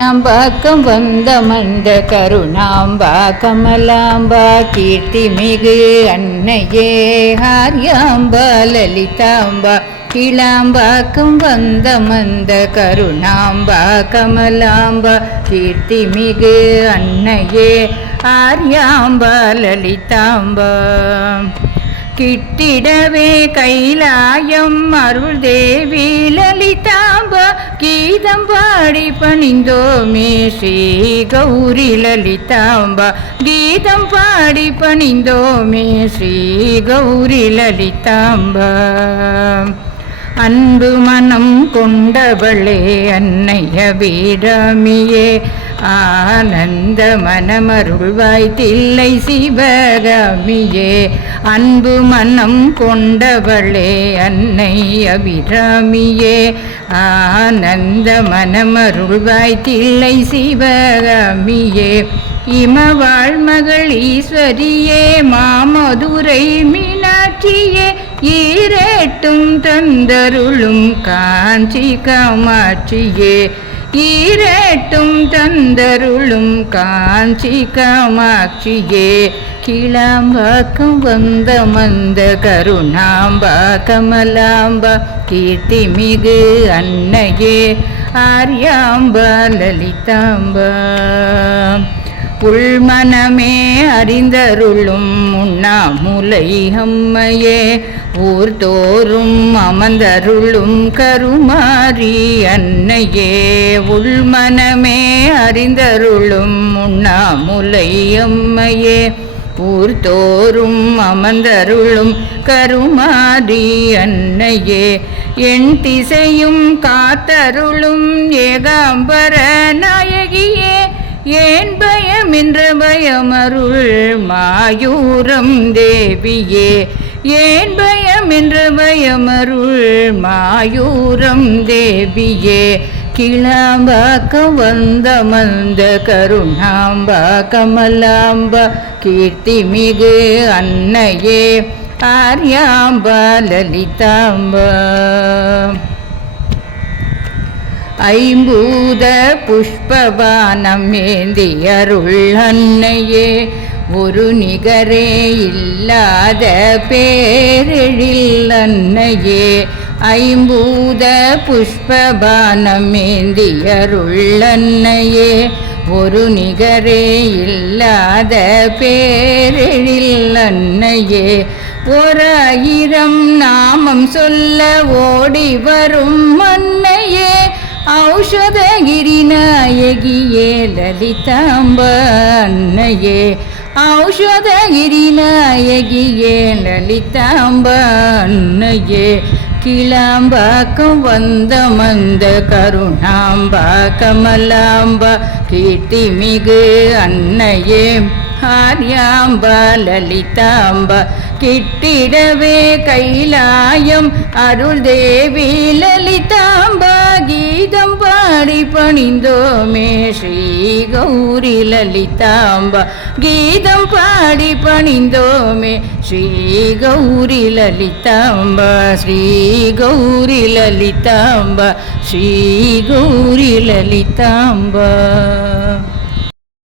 பாக்கம் வந்த மந்த கருணாம்பா கமலாம்பா கீர்த்தி மிகு அன்னையே ஹாரியாம்பா லலிதாம்பா கிளாம்பாக்கம் வந்த மந்த கருணாம்பா கமலாம்பா கீர்த்தி மிகு அன்னையே ஆர்யாம்பா லலிதாம்பா கிட்டிடவே கைலாயம் அருள் தேவி லலிதாம்பா கீதம் பாடி பணிந்தோமே ஸ்ரீ கௌரி லலிதாம்பா கீதம் பாடி பணிந்தோமே ஸ்ரீ கௌரி லலிதாம்பா அன்பு மனம் கொண்டவளே அன்னைய வீரமியே ஆனந்த மனமருள்வாய் தில்லை சிவகாமியே அன்பு மனம் கொண்டவளே அன்னைய வீரமியே ஆனந்த மனமருள்வாய் தில்லை சிவகாமியே இமவாழ் மகள் ஈஸ்வரியே மாமதுரை மீனாட்சியே ஈரேட்டும் தந்தருளும் காஞ்சி காமாட்சியே ஈரேட்டும் தந்தருளும் காஞ்சி காமாட்சியே கிளாம்பாக்கம் வந்த மந்த கருணாம்பா கமலாம்பா கீர்த்தி மிகு அன்னையே ஆர்யாம்பா லலிதாம்பா உள்மனமே அறிந்தருளும் உண்ணாமுலை அம்மையே ஊர் தோறும் அமர்ந்தருளும் கருமாரி அன்னையே உள்மனமே அறிந்தருளும் உண்ணாமுலை அம்மையே ஊர் தோறும் அமர்ந்தருளும் கருமாரி அன்னையே என் திசையும் காத்தருளும் ஏகாம்பர நாயகியே ஏன் பயம் என்ற பயமருள் மாயூரம் தேவியே ஏன் பயம் என்ற பயமருள் மாயூரம் தேவியே கிளாம்பாக்கம் வந்த மந்த கருணாம்பா கமலாம்பா கீர்த்தி மிகு அன்னையே ஆர்யாம்பா லலிதாம்பா ஐம்பூத புஷ்பபானம் ஏந்தியருள் அன்னையே ஒரு நிகரே இல்லாத பேரெழில் அன்னையே ஐம்பூத புஷ்பபானம் ஏந்தியருள் அன்னையே ஒரு நிகரே இல்லாத பேரெழில் அன்னையே 1000 நாமம் சொல்ல ஓடி வரும் அன்னையே ஔஷதகிரி நாயகியே லலிதாம்பா அன்னையே ஔஷதகிரி நாயகியே லலிதாம்பா அன்னையே கிளாம்பாக்கம் வந்த மந்த கருணாம்பா கமலாம்பா கீர்த்தி மிகு அன்னையே ஆர்யாம்பா லலிதாம்பா கிட்டிடவே கைலாயம் அருள் தேவி லலிதாம்பா கீதம் பாடி பணிந்தோமே ஸ்ரீ கௌரி லலிதாம்பா கீதம் பாடி பணிந்தோமே ஸ்ரீ கௌரி லலிதாம்பா ஸ்ரீ கௌரி லலிதாம்பா ஸ்ரீ கௌரி லலிதாம்பா